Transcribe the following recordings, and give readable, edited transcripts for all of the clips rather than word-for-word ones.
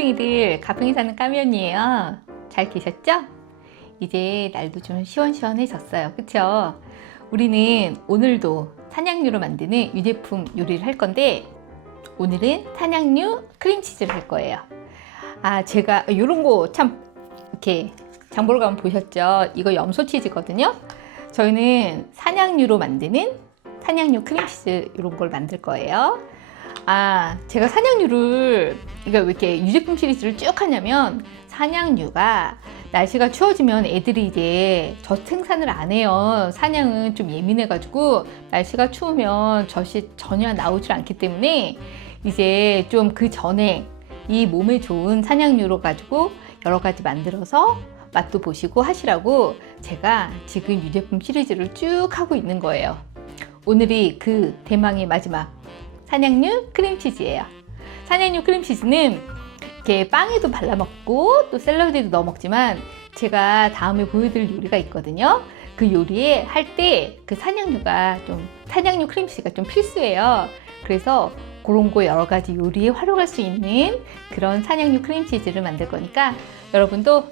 몽둥이들 가평에 사는 까면이에요. 잘 계셨죠? 이제 날도 좀 시원시원해졌어요. 그쵸? 우리는 오늘도 산양유로 만드는 유제품 요리를 할 건데 오늘은 산양유 크림치즈를 할 거예요. 제가 이런 거 참 이렇게 장 보러 가면 보셨죠? 이거 염소치즈거든요. 저희는 산양유로 만드는 산양유 크림치즈 이런 걸 만들 거예요. 제가 산양유를 왜 이렇게 유제품 시리즈를 쭉 하냐면 산양유가 날씨가 추워지면 애들이 이제 젖 생산을 안 해요. 산양은 좀 예민해가지고 날씨가 추우면 젖이 전혀 나오질 않기 때문에 이제 좀 그 전에 이 몸에 좋은 산양유로 가지고 여러 가지 만들어서 맛도 보시고 하시라고 제가 지금 유제품 시리즈를 쭉 하고 있는 거예요. 오늘이 그 대망의 마지막 산양유 크림치즈예요. 산양유 크림치즈는 이렇게 빵에도 발라 먹고 또 샐러드에도 넣어 먹지만 제가 다음에 보여드릴 요리가 있거든요. 그 요리에 할 때 그 산양유 크림치즈가 좀 필수예요. 그래서 그런 거 여러 가지 요리에 활용할 수 있는 그런 산양유 크림치즈를 만들 거니까 여러분도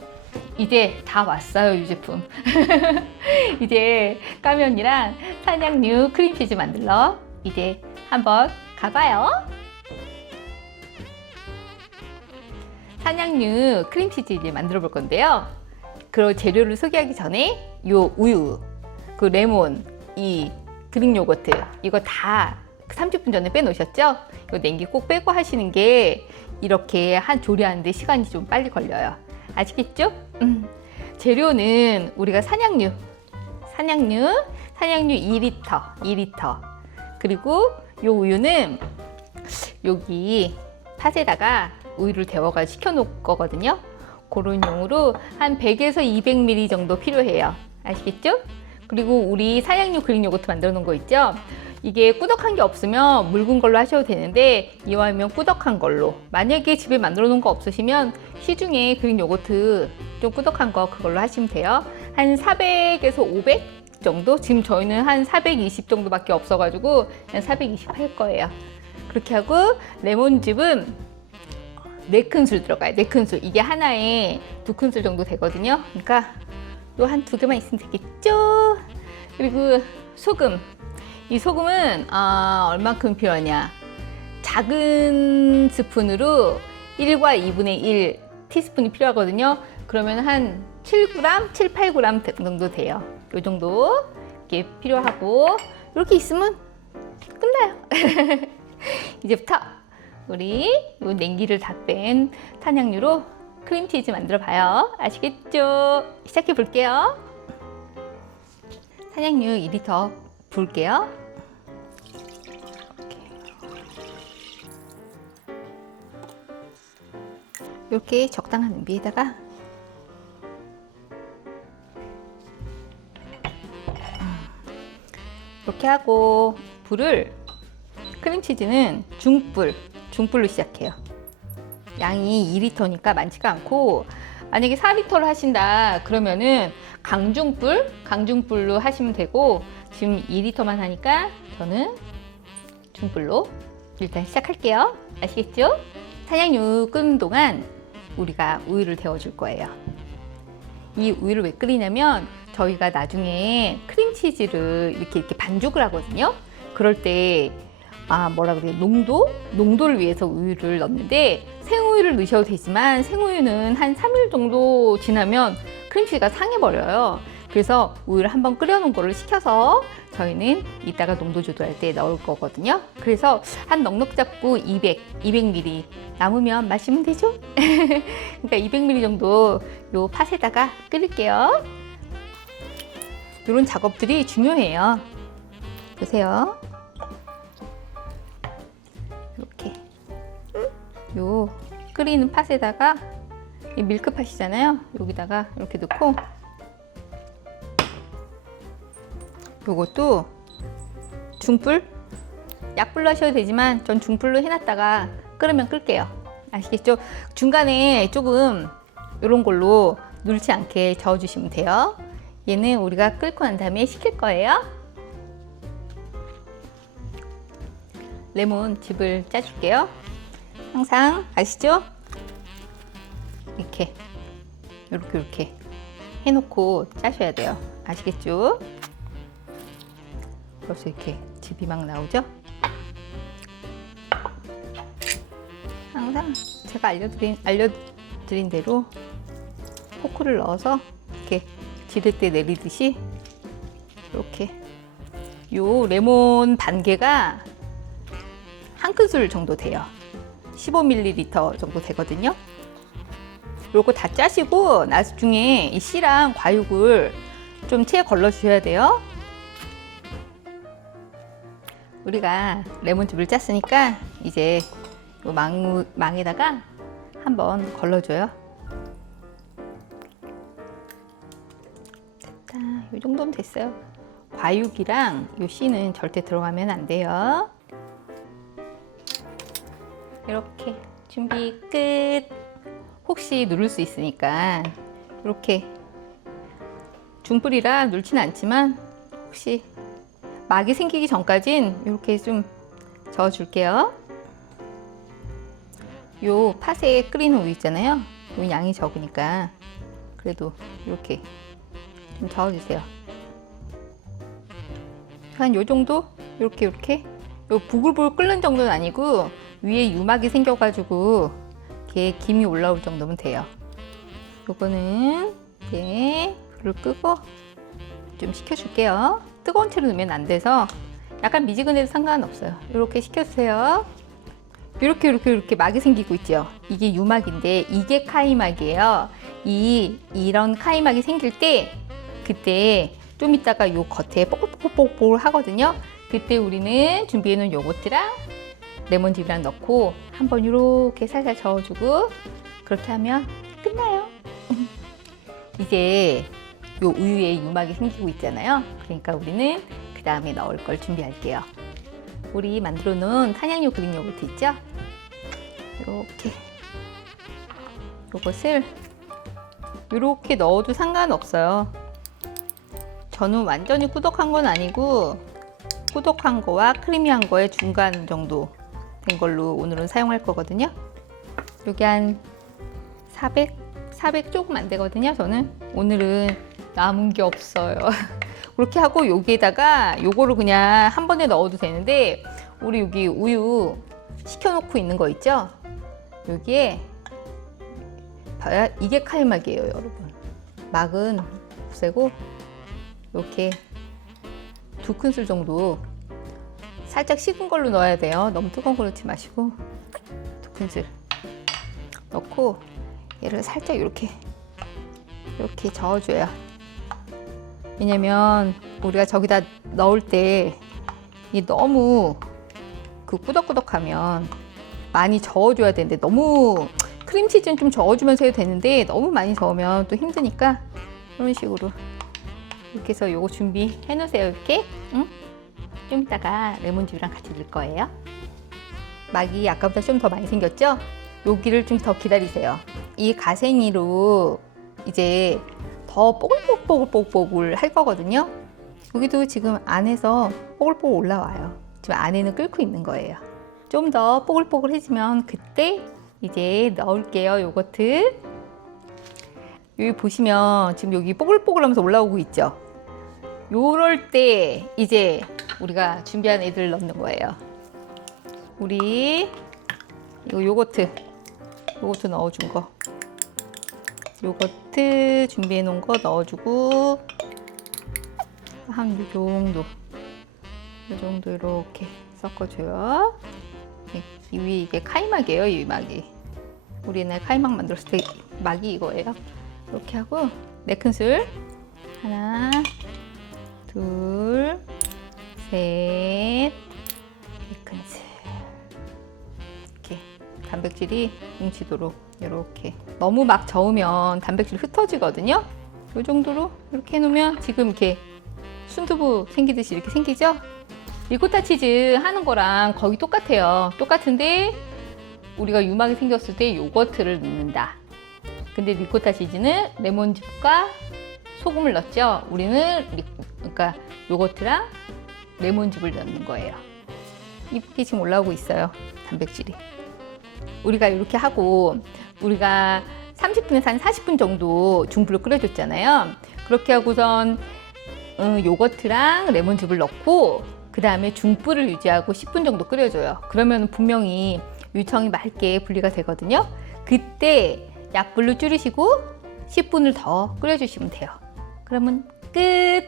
이제 다 왔어요, 유제품. 이제 까면이랑 산양유 크림치즈 만들러 이제 한번 가봐요. 산양유 크림치즈 이제 만들어 볼 건데요. 그 재료를 소개하기 전에 요 우유, 그 레몬, 이 그릭 요거트 이거 다 30분 전에 빼놓으셨죠? 이거 냉기 꼭 빼고 하시는 게 이렇게 조리하는데 시간이 좀 빨리 걸려요. 아시겠죠? 재료는 우리가 산양유 2리터 그리고 요 우유는 여기 팥에다가 우유를 데워가지고 식혀놓을 거거든요. 그런 용으로 한 100에서 200ml 정도 필요해요. 아시겠죠? 그리고 우리 산양유 그릭 요거트 만들어 놓은 거 있죠? 이게 꾸덕한 게 없으면 묽은 걸로 하셔도 되는데 이왕이면 꾸덕한 걸로, 만약에 집에 만들어 놓은 거 없으시면 시중에 그릭 요거트 좀 꾸덕한 거 그걸로 하시면 돼요. 한 400에서 500 정도? 지금 저희는 한 420 정도밖에 없어가지고 그냥 420 할 거예요. 그렇게 하고 레몬즙은 4큰술 들어가요. 4큰술. 이게 하나에 2큰술 정도 되거든요. 그러니까 또 한 2개만 있으면 되겠죠? 그리고 소금. 이 소금은 얼만큼 필요하냐? 작은 스푼으로 1과 2분의 1 티스푼이 필요하거든요. 그러면 한 7g, 7, 8g 정도 돼요. 이 정도 이렇게 필요하고 이렇게 있으면 끝나요. 이제부터 우리 요 냉기를 다 뺀 산양유로 크림치즈 만들어 봐요. 아시겠죠? 시작해 볼게요. 산양유 2리터 부을게요. 이렇게 적당한 냄비에다가 이렇게 하고 불을 크림치즈는 중불로 시작해요. 양이 2리터니까 많지가 않고 만약에 4리터를 하신다 그러면은 강중불로 하시면 되고 지금 2리터만 하니까 저는 중불로 일단 시작할게요. 아시겠죠? 산양유 끓는 동안 우리가 우유를 데워줄 거예요. 이 우유를 왜 끓이냐면 저희가 나중에 크림치즈를 이렇게 반죽을 하거든요. 그럴 때 농도를 위해서 우유를 넣는데 생우유를 넣으셔도 되지만 생우유는 한 3일 정도 지나면 크림치즈가 상해버려요. 그래서 우유를 한번 끓여놓은 거를 식혀서 저희는 이따가 농도 조절할 때 넣을 거거든요. 그래서 한 넉넉 잡고 200ml 남으면 마시면 되죠? 그러니까 200ml 정도 요 팥에다가 끓일게요. 이런 작업들이 중요해요. 보세요. 이렇게 요 끓이는 팥에다가 이 밀크팥이잖아요. 여기다가 이렇게 넣고 요것도 중불, 약불로 하셔도 되지만 전 중불로 해놨다가 끓으면 끌게요. 아시겠죠? 중간에 조금 이런 걸로 눌지 않게 저어주시면 돼요. 얘는 우리가 끓고 난 다음에 식힐 거예요. 레몬즙을 짜줄게요. 항상 아시죠? 이렇게 이렇게 해놓고 짜셔야 돼요. 아시겠죠? 벌써 이렇게 즙이 막 나오죠? 항상 제가 알려드린 대로 포크를 넣어서 이렇게 지렛대 내리듯이 이렇게 요 레몬 반 개가 한 큰술 정도 돼요. 15ml 정도 되거든요. 요거 다 짜시고 나중에 이 씨랑 과육을 좀 채 걸러 주셔야 돼요. 우리가 레몬즙을 짰으니까 이제 요 망에다가 한번 걸러줘요. 됐다. 요 정도면 됐어요. 과육이랑 요 씨는 절대 들어가면 안 돼요. 이렇게 준비 끝. 혹시 누를 수 있으니까 이렇게 중불이라 눌지는 않지만 혹시 막이 생기기 전까진 이렇게 좀 저어줄게요. 요 팥에 끓이는 우유 있잖아요. 요 양이 적으니까 그래도 이렇게 좀 저어주세요. 한 요 정도? 이렇게 요 부글부글 끓는 정도는 아니고 위에 유막이 생겨가지고 이렇게 김이 올라올 정도면 돼요. 요거는 이제 불을 끄고 좀 식혀줄게요. 뜨거운 채로 넣으면 안 돼서 약간 미지근해도 상관없어요. 이렇게 식혀주세요. 이렇게 막이 생기고 있죠. 이게 유막인데 이게 카이막이에요. 이런 카이막이 생길 때 그때 좀 이따가 요 겉에 뽀글뽀글 하거든요. 그때 우리는 준비해놓은 요거트랑 레몬즙이랑 넣고 한번 이렇게 살살 저어주고 그렇게 하면 끝나요. 이제 요 우유에 유막이 생기고 있잖아요. 그러니까 우리는 그 다음에 넣을 걸 준비할게요. 우리 만들어 놓은 탄양유 그릭 요거트 있죠? 이렇게 요것을 이렇게 넣어도 상관없어요. 저는 완전히 꾸덕한 건 아니고 꾸덕한 거와 크리미한 거의 중간 정도 된 걸로 오늘은 사용할 거거든요. 여기 한 400 조금 안 되거든요. 저는 오늘은 남은 게 없어요. 그렇게 하고 여기에다가 요거를 그냥 한 번에 넣어도 되는데 우리 여기 우유 식혀놓고 있는 거 있죠? 여기에 봐야 이게 카이막이에요, 여러분. 막은 없애고 이렇게 2큰술 정도 살짝 식은 걸로 넣어야 돼요. 너무 뜨거운 거 넣지 마시고 2큰술 넣고 얘를 살짝 이렇게 저어줘요. 왜냐면 우리가 저기다 넣을 때 이게 너무 그 꾸덕꾸덕하면 많이 저어줘야 되는데 너무 크림치즈는 좀 저어주면서 해도 되는데 너무 많이 저으면 또 힘드니까 이런 식으로 이렇게 해서 요거 준비해 놓으세요. 이렇게 응? 좀 이따가 레몬즙이랑 같이 넣을 거예요. 막이 아까보다 좀 더 많이 생겼죠? 여기를 좀 더 기다리세요. 이 가생이로 이제 더 뽀글뽀글 할 거거든요. 여기도 지금 안에서 뽀글뽀글 올라와요. 지금 안에는 끓고 있는 거예요. 좀 더 뽀글뽀글해지면 그때 이제 넣을게요. 요거트. 여기 보시면 지금 여기 뽀글뽀글하면서 올라오고 있죠. 요럴 때 이제 우리가 준비한 애들을 넣는 거예요. 우리 이거 요거트 넣어준 거, 요거트 준비해 놓은 거 넣어주고 한 요 정도 이렇게 섞어줘요. 이 위에 이게 카이막이에요. 이 막이 우리 옛날 카이막 만들었을 때 막이 이거예요. 이렇게 하고 4큰술 하나, 둘, 셋, 4큰술 이렇게 단백질이 뭉치도록 이렇게 너무 막 저으면 단백질 흩어지거든요. 이 정도로 이렇게 해놓으면 지금 이렇게 순두부 생기듯이 이렇게 생기죠? 리코타 치즈 하는 거랑 거의 똑같아요. 똑같은데 우리가 유막이 생겼을 때 요거트를 넣는다. 근데 리코타 치즈는 레몬즙과 소금을 넣었죠. 우리는 그러니까 요거트랑 레몬즙을 넣는 거예요. 이렇게 지금 올라오고 있어요. 단백질이. 우리가 이렇게 하고 우리가 30분에서 한 40분 정도 중불로 끓여줬잖아요. 그렇게 하고선 요거트랑 레몬즙을 넣고 그 다음에 중불을 유지하고 10분 정도 끓여줘요. 그러면 분명히 유청이 맑게 분리가 되거든요. 그때 약불로 줄이시고 10분을 더 끓여주시면 돼요. 그러면 끝!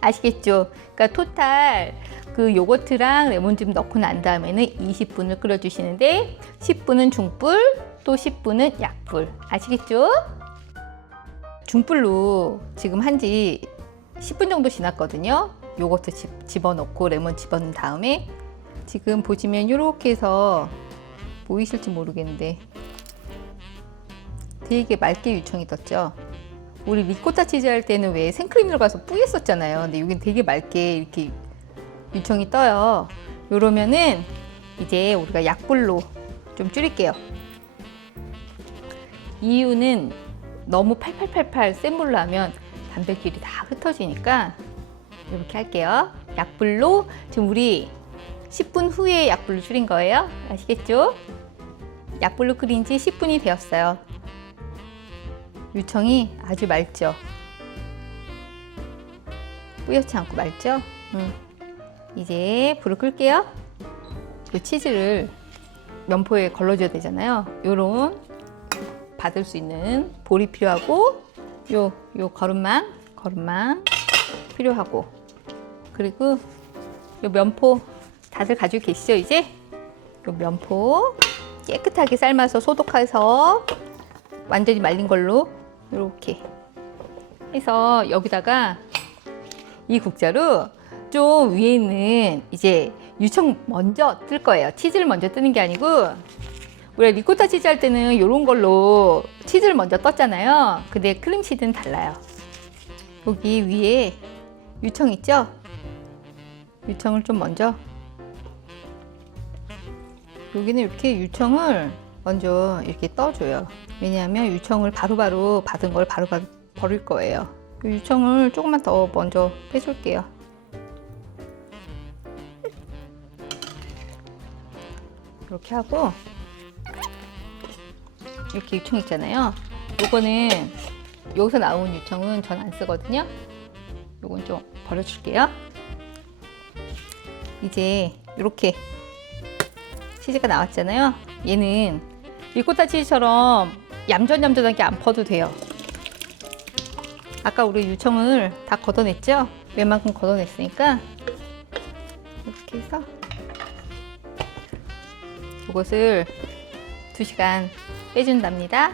아시겠죠? 그러니까 토탈 그 요거트랑 레몬즙 넣고 난 다음에는 20분을 끓여주시는데 10분은 중불, 또 10분은 약불. 아시겠죠? 중불로 지금 한지 10분 정도 지났거든요. 요거트 집어넣고 레몬 집어넣은 다음에 지금 보시면 이렇게 해서 보이실지 모르겠는데 되게 맑게 유청이 떴죠. 우리 리코타 치즈 할 때는 왜 생크림으로 가서 뿌였었잖아요. 근데 여긴 되게 맑게 이렇게 유청이 떠요. 요러면은 이제 우리가 약불로 좀 줄일게요. 이유는 너무 팔팔팔팔 센 불로 하면 단백질이 다 흩어지니까 이렇게 할게요. 약불로 지금 우리 10분 후에 약불로 줄인 거예요. 아시겠죠? 약불로 끓인 지 10분이 되었어요. 유청이 아주 맑죠? 뿌옇지 않고 맑죠? 이제 불을 끌게요. 이 치즈를 면포에 걸러줘야 되잖아요. 요런 받을 수 있는 볼이 필요하고 요 거름망 필요하고 그리고 요 면포 다들 가지고 계시죠? 이제 요 면포 깨끗하게 삶아서 소독해서 완전히 말린 걸로 이렇게 해서 여기다가 이 국자로 좀 위에 있는 이제 유청 먼저 뜰 거예요. 치즈를 먼저 뜨는 게 아니고 우리가 리코타 치즈 할 때는 이런 걸로 치즈를 먼저 떴잖아요. 근데 크림치즈는 달라요. 여기 위에 유청 있죠? 유청을 좀 먼저 여기는 이렇게 유청을 먼저 이렇게 떠줘요. 왜냐하면 유청을 바로바로 받은 걸 바로바로 버릴 거예요. 유청을 조금만 더 먼저 빼줄게요. 이렇게 하고 이렇게 유청 있잖아요. 요거는 여기서 나온 유청은 전 안 쓰거든요. 요건 좀 버려줄게요. 이제 이렇게 치즈가 나왔잖아요. 얘는 리코타 치즈처럼 얌전얌전하게 안 퍼도 돼요. 아까 우리 유청을 다 걷어냈죠? 웬만큼 걷어냈으니까 이렇게 해서 이것을 2시간 빼준답니다.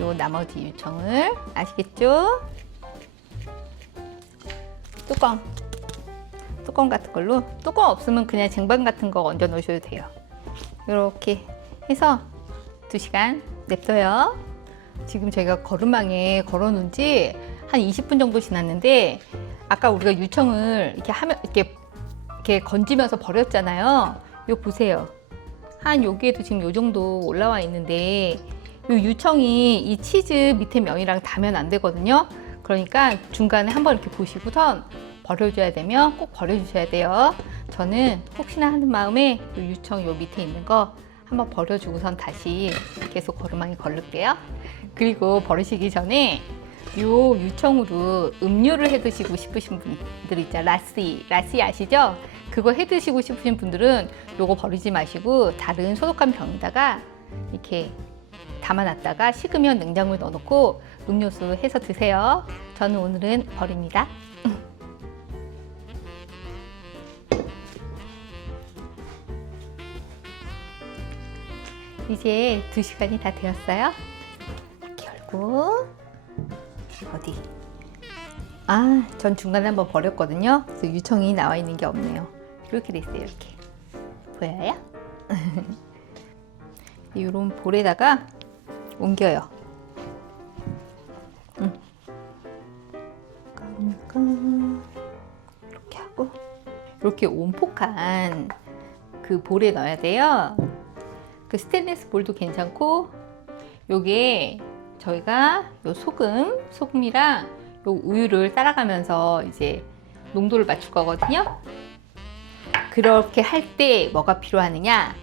요 나머지 유청을 아시겠죠? 뚜껑 같은 걸로 뚜껑 없으면 그냥 쟁반 같은 거 얹어 놓으셔도 돼요. 이렇게 해서 2시간 냅둬요. 지금 저희가 거름망에 걸어 놓은 지 한 20분 정도 지났는데 아까 우리가 유청을 이렇게 건지면서 버렸잖아요. 이거 보세요. 한 여기에도 지금 요 정도 올라와 있는데 이 유청이 이 치즈 밑에 면이랑 닿으면 안 되거든요. 그러니까 중간에 한번 이렇게 보시고선 버려줘야 되면 꼭 버려주셔야 돼요. 저는 혹시나 하는 마음에 이 유청 요 밑에 있는 거 한번 버려주고선 다시 계속 거름망에 걸을게요. 그리고 버리시기 전에 요 유청으로 음료를 해 드시고 싶으신 분들 있잖아요. 라시 아시죠? 그거 해 드시고 싶으신 분들은 요거 버리지 마시고 다른 소독한 병에다가 이렇게 담아놨다가 식으면 냉장고에 넣어놓고 음료수 해서 드세요. 저는 오늘은 버립니다. 이제 2시간이 다 되었어요. 이렇게 열고 어디? 전 중간에 한번 버렸거든요. 그래서 유청이 나와 있는 게 없네요. 이렇게 돼 있어요. 이렇게 보여요? 이런 볼에다가 옮겨요. 이렇게 하고 이렇게 온폭한 그 볼에 넣어야 돼요. 그 스테인리스 볼도 괜찮고 요게 저희가 요 소금이랑 요 우유를 따라가면서 이제 농도를 맞출 거거든요. 그렇게 할 때 뭐가 필요하느냐?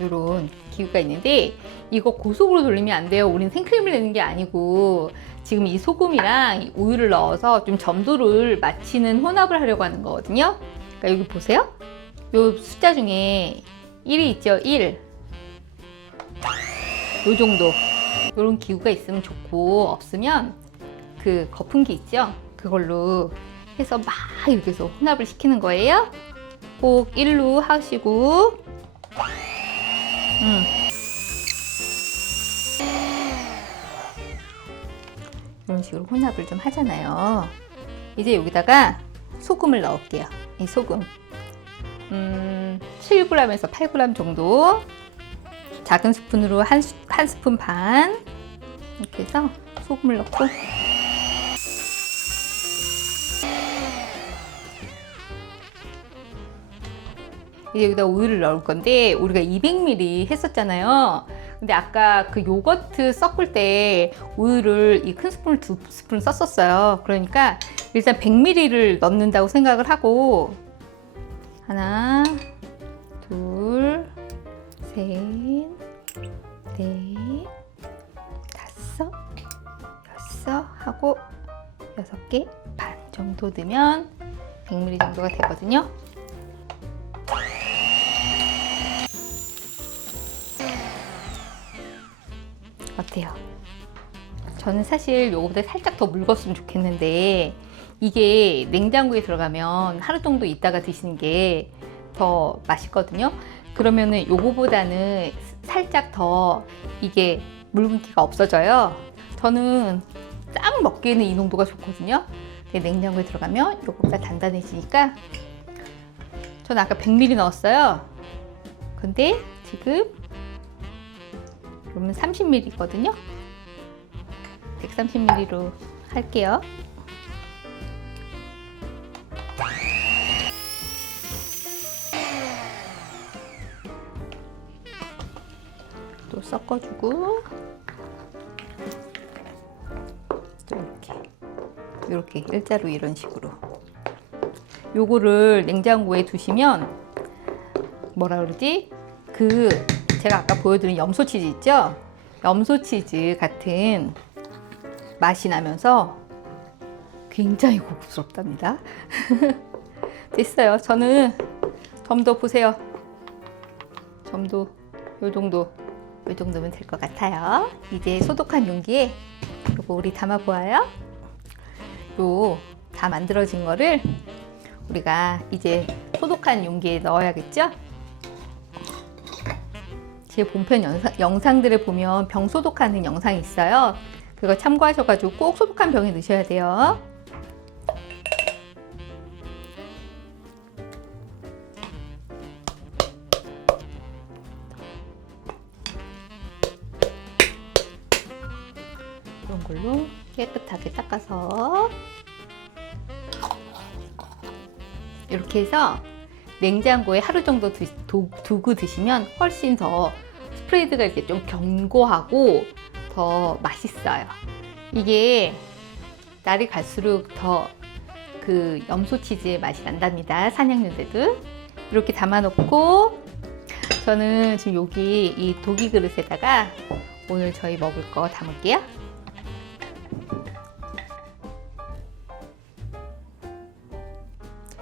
요런 기구가 있는데 이거 고속으로 돌리면 안 돼요. 우린 생크림을 내는 게 아니고 지금 이 소금이랑 이 우유를 넣어서 좀 점도를 맞추는 혼합을 하려고 하는 거거든요. 그러니까 여기 보세요. 요 숫자 중에 1이 있죠. 1. 요 정도. 요런 기구가 있으면 좋고 없으면 그 거품기 있죠. 그걸로 해서 막 이렇게 해서 혼합을 시키는 거예요. 꼭 1로 하시고 이런 식으로 혼합을 좀 하잖아요. 이제 여기다가 소금을 넣을게요. 이 소금 7g에서 8g 정도, 작은 스푼으로 한 스푼 반 이렇게 해서 소금을 넣고 이제 여기다 우유를 넣을 건데 우리가 200ml 했었잖아요. 근데 아까 그 요거트 섞을 때 우유를 이 큰 스푼을 2스푼 썼었어요. 그러니까 일단 100ml를 넣는다고 생각을 하고 하나, 둘, 셋, 넷, 다섯, 여섯 하고 6개 반 정도 넣으면 100ml 정도가 되거든요. 어때요? 저는 사실 요거보다 살짝 더 묽었으면 좋겠는데 이게 냉장고에 들어가면 하루 정도 있다가 드시는 게 더 맛있거든요. 그러면은 요거보다는 살짝 더 이게 묽은기가 없어져요. 저는 딱 먹기에는 이 농도가 좋거든요. 냉장고에 들어가면 요거보다 단단해지니까 저는 아까 100ml 넣었어요. 근데 지금 그러면 30ml거든요. 130ml로 할게요. 또 섞어주고 또 이렇게 일자로 이런 식으로 요거를 냉장고에 두시면 뭐라 그러지? 제가 아까 보여드린 염소치즈 있죠? 염소치즈 같은 맛이 나면서 굉장히 고급스럽답니다. 됐어요. 저는 점도 보세요. 점도 요 정도면 될 것 같아요. 이제 소독한 용기에 요거 우리 담아 보아요. 요 다 만들어진 거를 우리가 이제 소독한 용기에 넣어야겠죠? 제 본편 영상들을 보면 병 소독하는 영상이 있어요. 그거 참고하셔가지고 꼭 소독한 병에 넣으셔야 돼요. 이런 걸로 깨끗하게 닦아서 이렇게 해서 냉장고에 하루 정도 두고 드시면 훨씬 더 스프레드가 이렇게 좀 견고하고 더 맛있어요. 이게 날이 갈수록 더 그 염소치즈의 맛이 난답니다. 산양유대도 이렇게 담아놓고 저는 지금 여기 이 도기 그릇에다가 오늘 저희 먹을 거 담을게요.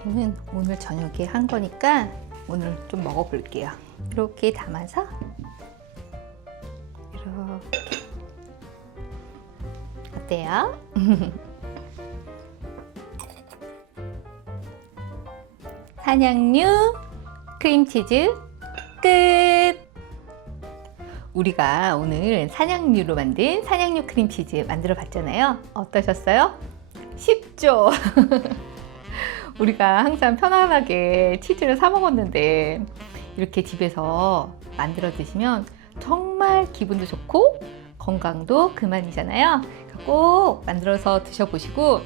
저는 오늘 저녁에 한 거니까 오늘 좀 먹어볼게요. 이렇게 담아서 이렇게 어때요? 산양류 크림치즈 끝! 우리가 오늘 산양류로 만든 산양류 크림치즈 만들어 봤잖아요. 어떠셨어요? 쉽죠? 우리가 항상 편안하게 치즈를 사 먹었는데 이렇게 집에서 만들어 드시면 정말 기분도 좋고 건강도 그만이잖아요. 꼭 만들어서 드셔보시고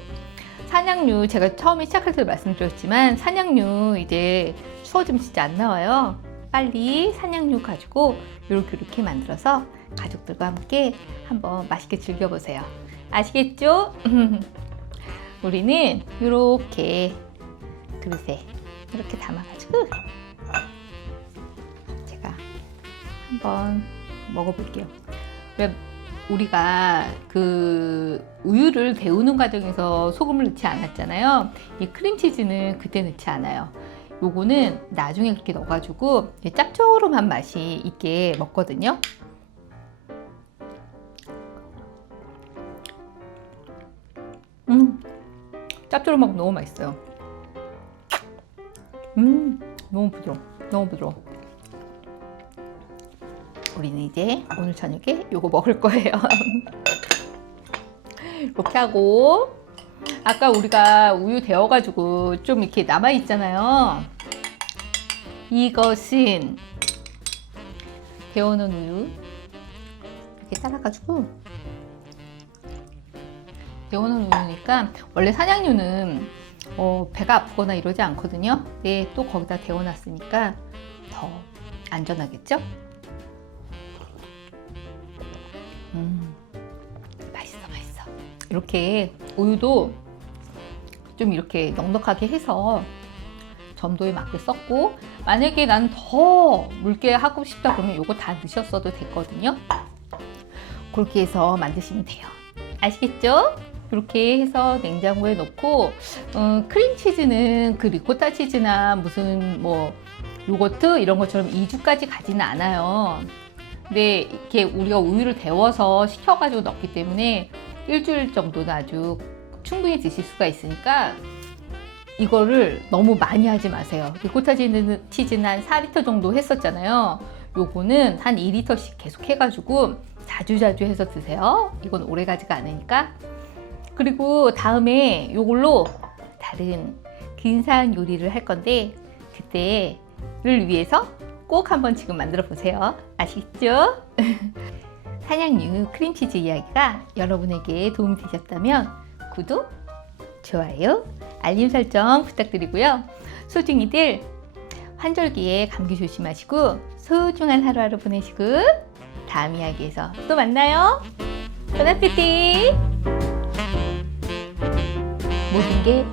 산양류 제가 처음에 시작할 때 말씀드렸지만 산양류 이제 추워지면 진짜 안 나와요. 빨리 산양류 가지고 이렇게 만들어서 가족들과 함께 한번 맛있게 즐겨보세요. 아시겠죠? 우리는 이렇게 그릇에 이렇게 담아가지고 제가 한번 먹어볼게요. 왜 우리가 그 우유를 데우는 과정에서 소금을 넣지 않았잖아요. 이 크림치즈는 그때 넣지 않아요. 요거는 나중에 그렇게 넣어가지고 짭조름한 맛이 있게 먹거든요. 짭조름하고 너무 맛있어요. 너무 부드러워. 너무 부드러워. 우리는 이제 오늘 저녁에 요거 먹을 거예요. 이렇게 하고, 아까 우리가 우유 데워가지고 좀 이렇게 남아있잖아요. 이것은 데워놓은 우유 이렇게 따라가지고, 데워놓은 우유니까 원래 산양유는 배가 아프거나 이러지 않거든요. 근데 또 거기다 데워놨으니까 더 안전하겠죠? 맛있어. 이렇게 우유도 좀 이렇게 넉넉하게 해서 점도에 맞게 썼고, 만약에 난 더 묽게 하고 싶다 그러면 이거 다 넣으셨어도 됐거든요. 그렇게 해서 만드시면 돼요. 아시겠죠? 이렇게 해서 냉장고에 넣고, 크림치즈는 그 리코타 치즈나 무슨 뭐 요거트 이런 것처럼 2주까지 가지는 않아요. 근데 이렇게 우리가 우유를 데워서 식혀가지고 넣기 때문에 일주일 정도는 아주 충분히 드실 수가 있으니까 이거를 너무 많이 하지 마세요. 리코타 치즈는 한 4리터 정도 했었잖아요. 요거는 한 2리터씩 계속 해가지고 자주자주 해서 드세요. 이건 오래 가지가 않으니까. 그리고 다음에 요걸로 다른 근사한 요리를 할 건데 그때를 위해서 꼭 한번 지금 만들어 보세요. 아시겠죠? 산양유 크림치즈 이야기가 여러분에게 도움이 되셨다면 구독, 좋아요, 알림 설정 부탁드리고요. 소중이들 환절기에 감기 조심하시고 소중한 하루하루 보내시고 다음 이야기에서 또 만나요. 보나피티. 모든 게